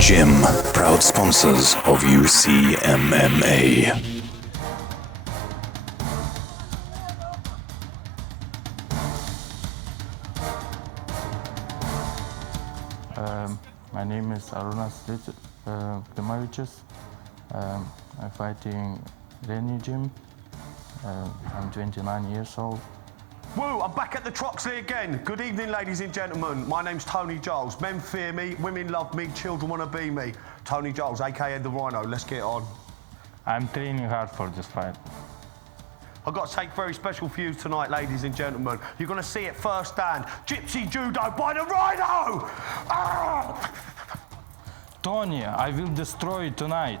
and Gym, proud sponsors of UCMMA. My name is Arunus Klimavic. I'm fighting Rennie Gym. I'm 29 years old. Woo, I'm back at the Troxley again. Good evening, ladies and gentlemen. My name's Tony Giles. Men fear me, women love me, children want to be me. Tony Giles, aka The Rhino. Let's get on. I'm training hard for this fight. I've got to take very special for you tonight, ladies and gentlemen. You're going to see it firsthand. Gypsy Judo by The Rhino! Ah! Tony, I will destroy you tonight.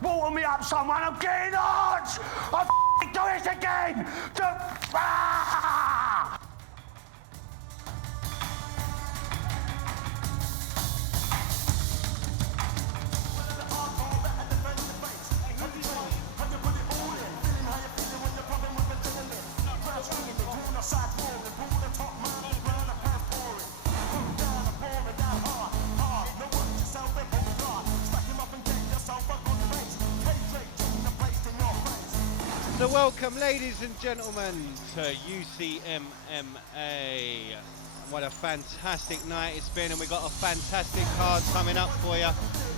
Water me up, someone. I'm getting hot! I'll do this again! Ah! So welcome, ladies and gentlemen, to UCMMA. What a fantastic night it's been, and we've got a fantastic card coming up for you.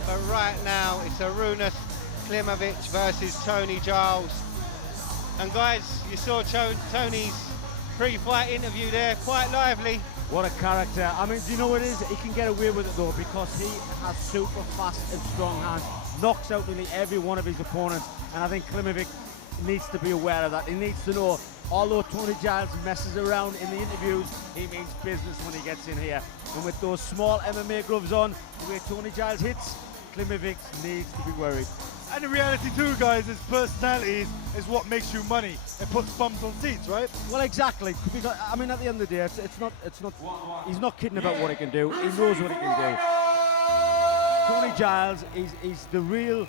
But right now, it's Arunus Klimavic versus Tony Giles. And guys, you saw Tony's pre-fight interview there, quite lively. What a character. I mean, do you know what it is? He can get away with it though, because he has super fast and strong hands, knocks out nearly every one of his opponents, and I think Klimavic needs to be aware of that. He needs to know, although Tony Giles messes around in the interviews, he means business when he gets in here. And with those small MMA gloves on, the way Tony Giles hits, Klimavic needs to be worried. And the reality too, guys, is personality is what makes you money. It puts bums on seats, right? Well, exactly. Because, I mean, at the end of the day, it's not. He's not kidding about what he can do. He knows what he can do. Tony Giles is the real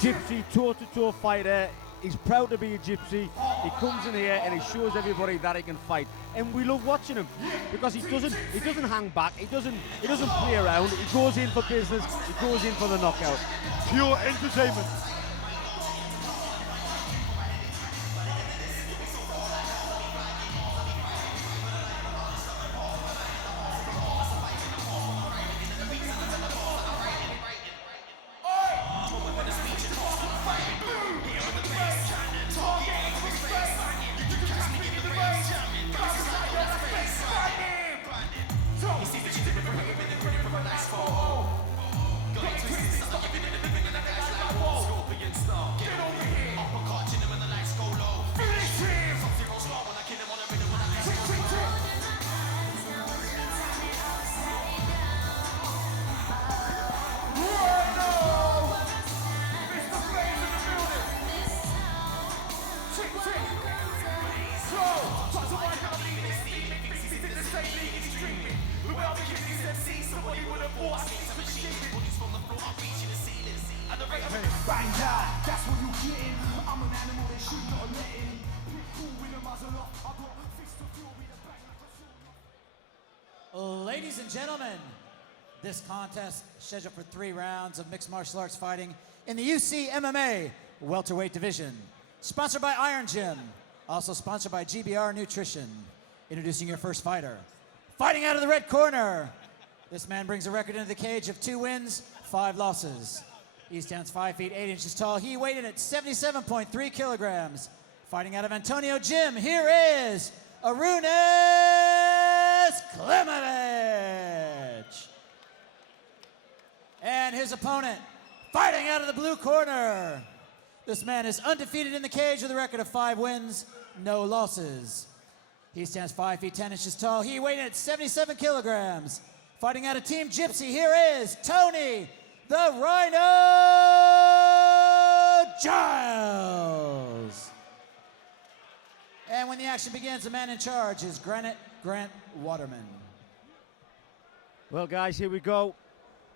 gypsy toe-to-toe fighter. He's proud to be a gypsy. He comes in here and he shows everybody that he can fight, and we love watching him because he doesn't hang back. He doesn't play around. He goes in for business. He goes in for the knockout. Pure entertainment. Ladies and gentlemen, this contest scheduled for 3 rounds of mixed martial arts fighting in the UCMMA welterweight division. Sponsored by Iron Gym, also sponsored by GBR Nutrition. Introducing your first fighter. Fighting out of the red corner. This man brings a record into the cage of 2 wins, 5 losses. He stands 5 feet 8 inches tall. He weighed in at 77.3 kilograms. Fighting out of Antonio Gym, here is Arunus Klimavic. And his opponent, fighting out of the blue corner. This man is undefeated in the cage with a record of 5 wins, no losses. He stands 5 feet 10 inches tall. He weighed in at 77 kilograms. Fighting out of Team Gypsy, here is Tony the Rhino Giles. And when the action begins, the man in charge is Grant Waterman. Well, guys, here we go.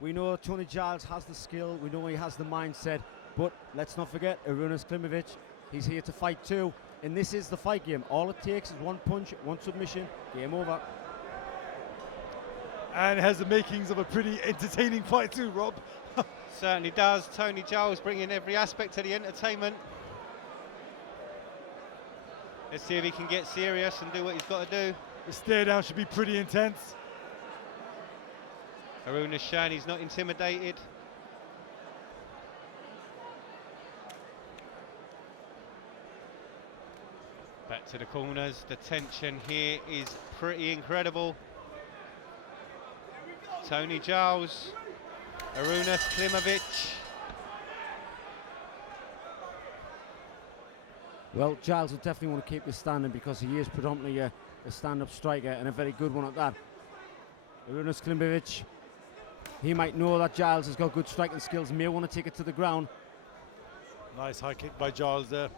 We know Tony Giles has the skill. We know he has the mindset. But let's not forget, Arunus Klimavic, he's here to fight too. And this is the fight game. All it takes is one punch, one submission, game over. And it has the makings of a pretty entertaining fight too, Rob. Certainly does. Tony Giles bringing every aspect of the entertainment. Let's see if he can get serious and do what he's got to do. The stare down should be pretty intense. Arunus showing he's not intimidated. Back to the corners. The tension here is pretty incredible. Tony Giles, Arunus Klimavic. Well, Giles will definitely want to keep this standing because he is predominantly a stand-up striker and a very good one at that. Arunus Klimavic, he might know that Giles has got good striking skills, may want to take it to the ground. Nice high kick by Giles there.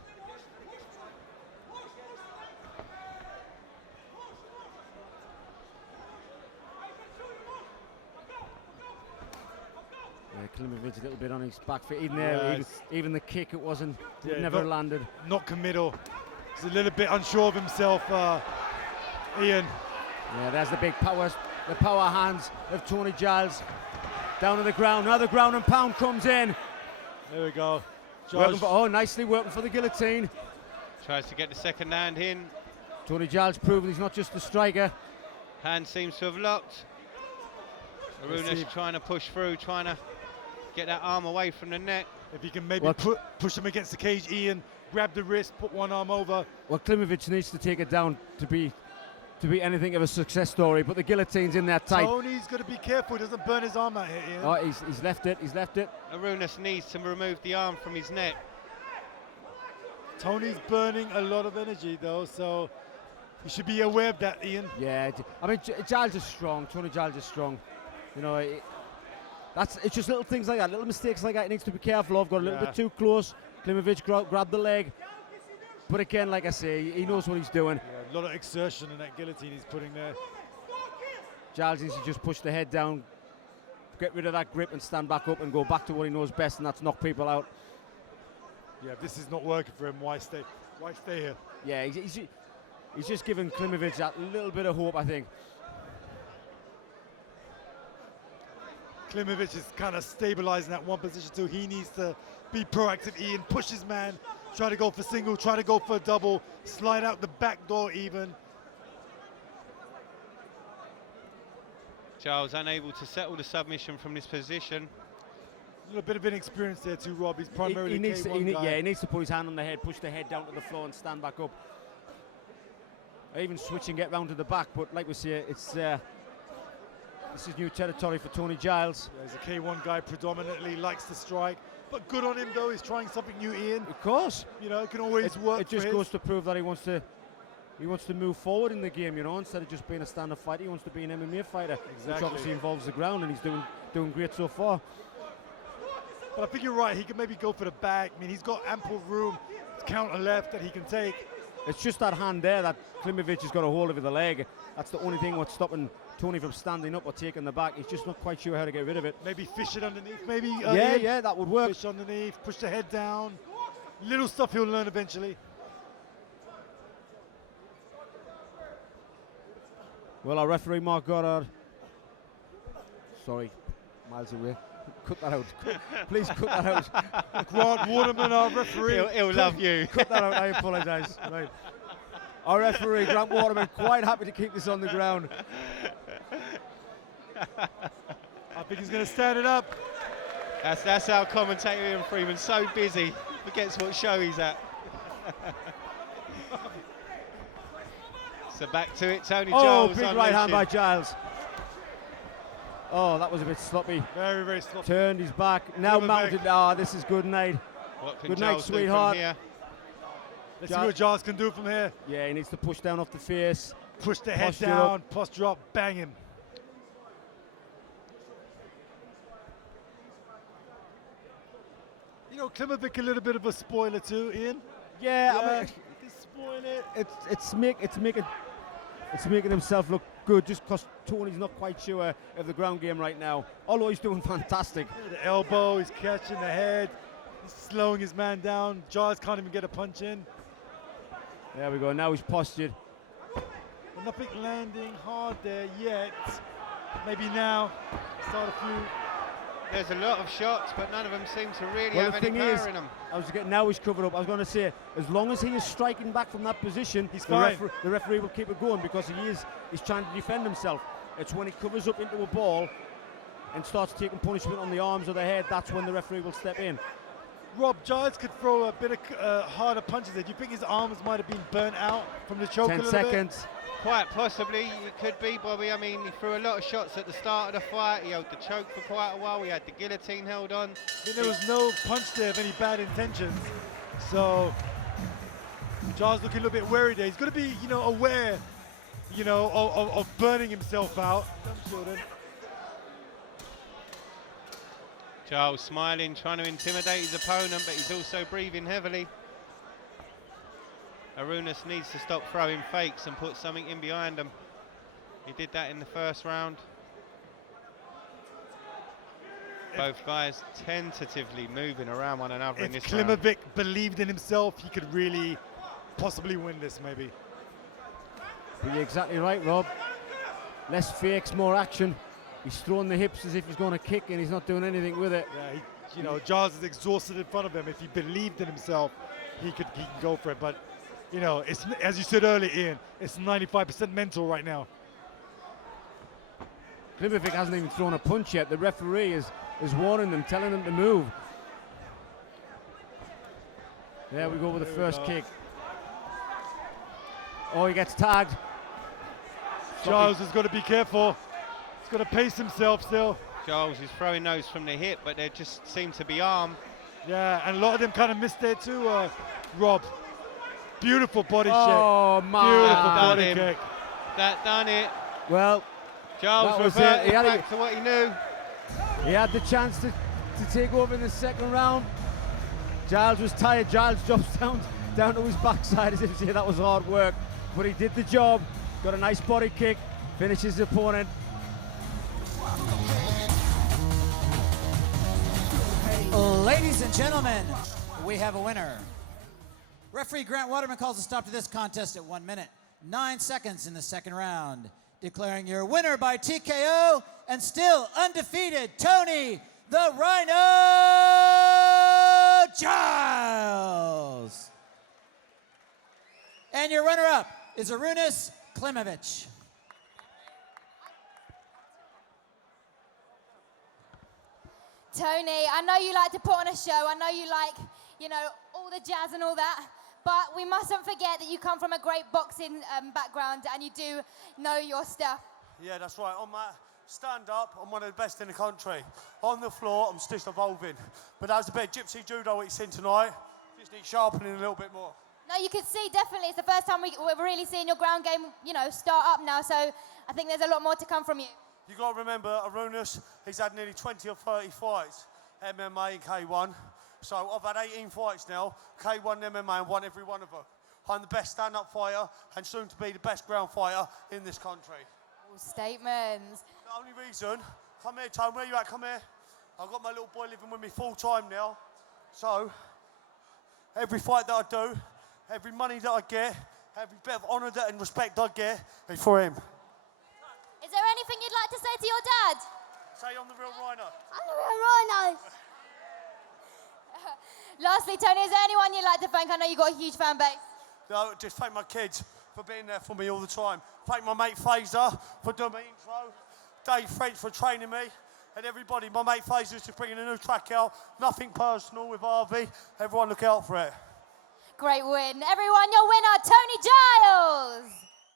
Klimavic a little bit on his back foot, even there, even the kick, it wasn't, it never landed. Not committal. He's a little bit unsure of himself, Ian. Yeah, there's the big power hands of Tony Giles. Down to the ground, now the ground and pound comes in. There we go. Nicely working for the guillotine. Tries to get the second hand in. Tony Giles proving he's not just a striker. Hand seems to have locked. Arunus trying to push through, trying to get that arm away from the neck. If you can maybe push him against the cage, Ian, grab the wrist, put one arm over. Well, Klimavic needs to take it down to be anything of a success story, but the guillotine's in there tight. Tony's got to be careful, he doesn't burn his arm out here, Ian. Oh, he's left it, Arunus needs to remove the arm from his neck. Tony's burning a lot of energy though, so you should be aware of that, Ian. Yeah, I mean, Giles is strong, Tony Giles is strong. You know, it's just little things like that, little mistakes like that he needs to be careful of. Got a little bit too close. Klimavic grabbed the leg. But again, like I say, he knows what he's doing. Yeah, a lot of exertion in that guillotine he's putting there. Giles needs to just push the head down, get rid of that grip and stand back up and go back to what he knows best, and that's knock people out. Yeah, if this is not working for him, why stay here? Yeah, he's just giving Klimavic that little bit of hope, I think. Klimavic is kind of stabilizing that one position too. He needs to be proactive, Ian, push his man, try to go for single, try to go for a double, slide out the back door even. Giles unable to settle the submission from this position. A little bit of inexperience there too, Rob. He's primarily he needs to put his hand on the head, push the head down to the floor and stand back up. Or even switch and get round to the back, but like we say, this is new territory for Tony Giles. Yeah, he's a K1 guy, predominantly likes to strike, but good on him though. He's trying something new, Ian. Of course, you know, it can always work. It just goes to prove that he wants to move forward in the game. You know, instead of just being a stand-up fighter, he wants to be an MMA fighter, which obviously involves the ground, and he's doing great so far. But I think you're right. He can maybe go for the back. I mean, he's got ample room to counter left that he can take. It's just that hand there that Klimavic has got a hold of the leg. That's the only thing what's stopping Tony from standing up or taking the back. He's just not quite sure how to get rid of it. Maybe fish it underneath, maybe. Yeah, that would work. Fish underneath, push the head down. Little stuff he'll learn eventually. Well, our referee, Mark Goddard. Sorry, miles away. Cut that out. Please cut that out. Grant Waterman, our referee. He'll love you. Cut that out, I apologise. Right. Our referee, Grant Waterman, quite happy to keep this on the ground. I think he's going to stand it up. That's our commentator, Ian Freeman, so busy, forgets what show he's at. So back to it, Tony Giles. Oh, big right hand by Giles. Oh, that was a bit sloppy. Very, very sloppy. Turned his back, now mounted. Ah, this is good night. Good night, sweetheart. Let's see what Giles can do from here. Yeah, he needs to push down off the face. Push the head down, posture up, bang him. You know, Klimavic a little bit of a spoiler too, Ian. Yeah, I mean, he can spoil it. It's making himself look good just because Tony's not quite sure of the ground game right now. Although he's doing fantastic. The elbow, he's catching the head, he's slowing his man down. Giles can't even get a punch in. There we go, now he's postured. Nothing landing hard there yet. Maybe now, start a few. There's a lot of shots, but none of them seem to really Well, have the any thing is, power in them. now he's covered up. I was going to say, as long as he is striking back from that position, He's the, fine. the referee will keep it going because he's trying to defend himself. It's when he covers up into a ball and starts taking punishment on the arms or the head, that's when the referee will step in. Rob, Giles could throw a bit of harder punches there. Do you think his arms might have been burnt out from the choke 10 a little seconds. Quite possibly, it could be, Bobby. I mean, he threw a lot of shots at the start of the fight. He held the choke for quite a while. He had the guillotine held on. I mean, there was no punch there of any bad intentions. So Giles looking a little bit wary there. He's got to be, aware, of burning himself out. Giles smiling, trying to intimidate his opponent, but he's also breathing heavily. Arunus needs to stop throwing fakes and put something in behind him. He did that in the first round. Both guys tentatively moving around one another in If this round. Klimavic believed in himself, he could really possibly win this, maybe. But you're exactly right, Rob. Less fakes, more action. He's throwing the hips as if he's going to kick and he's not doing anything with it. Yeah, Giles is exhausted in front of him. If he believed in himself, he can go for it. But, it's, as you said earlier, Ian, it's 95% mental right now. Klimavic hasn't even thrown a punch yet. The referee is warning them, telling them to move. There we go with the first kick. Oh, he gets tagged. Giles has got to be careful. He's got to pace himself still. Giles is throwing those from the hip, but they just seem to be arm. Yeah, and a lot of them kind of missed there too, Rob. Beautiful body Oh, check. man. Beautiful That done body him. kick. That done it. Well, Giles that was it. reverted He had back to what he knew. He had the chance to take over in the second round. Giles was tired. Giles drops down to his backside as if to say that was hard work. But he did the job. Got a nice body kick. Finishes his opponent. Ladies and gentlemen, we have a winner. Referee Grant Waterman calls a stop to this contest at 1 minute, 9 seconds in the second round, declaring your winner by TKO and still undefeated, Tony the Rhino Giles. And your runner-up is Arunus Klimavic. Tony, I know you like to put on a show. I know you like, all the jazz and all that. But we mustn't forget that you come from a great boxing background and you do know your stuff. Yeah, that's right. On my stand-up, I'm one of the best in the country. On the floor, I'm still evolving. But that was a bit of gypsy judo we've seen tonight. Just need sharpening a little bit more. No, you can see, definitely. It's the first time we're really seeing your ground game, start up now. So I think there's a lot more to come from you. You got to remember, Arunus, he's had nearly 20 or 30 fights, MMA and K1. So I've had 18 fights now, K1 MMA, and won every one of them. I'm the best stand-up fighter and soon to be the best ground fighter in this country. All statements. The only reason, come here, Tone, where you at? Come here. I've got my little boy living with me full time now. So every fight that I do, every money that I get, every bit of honour and respect I get is for him. Is there anything you'd like to say to your dad? Say I'm the real Rhino. I'm the real Rhino. Lastly, Tony, is there anyone you'd like to thank? I know you've got a huge fan base. No, just thank my kids for being there for me all the time. Thank my mate Fraser for doing my intro. Dave French for training me. And everybody, my mate Fraser's just bringing a new track out. Nothing personal with Harvey. Everyone look out for it. Great win. Everyone, your winner, Tony Giles.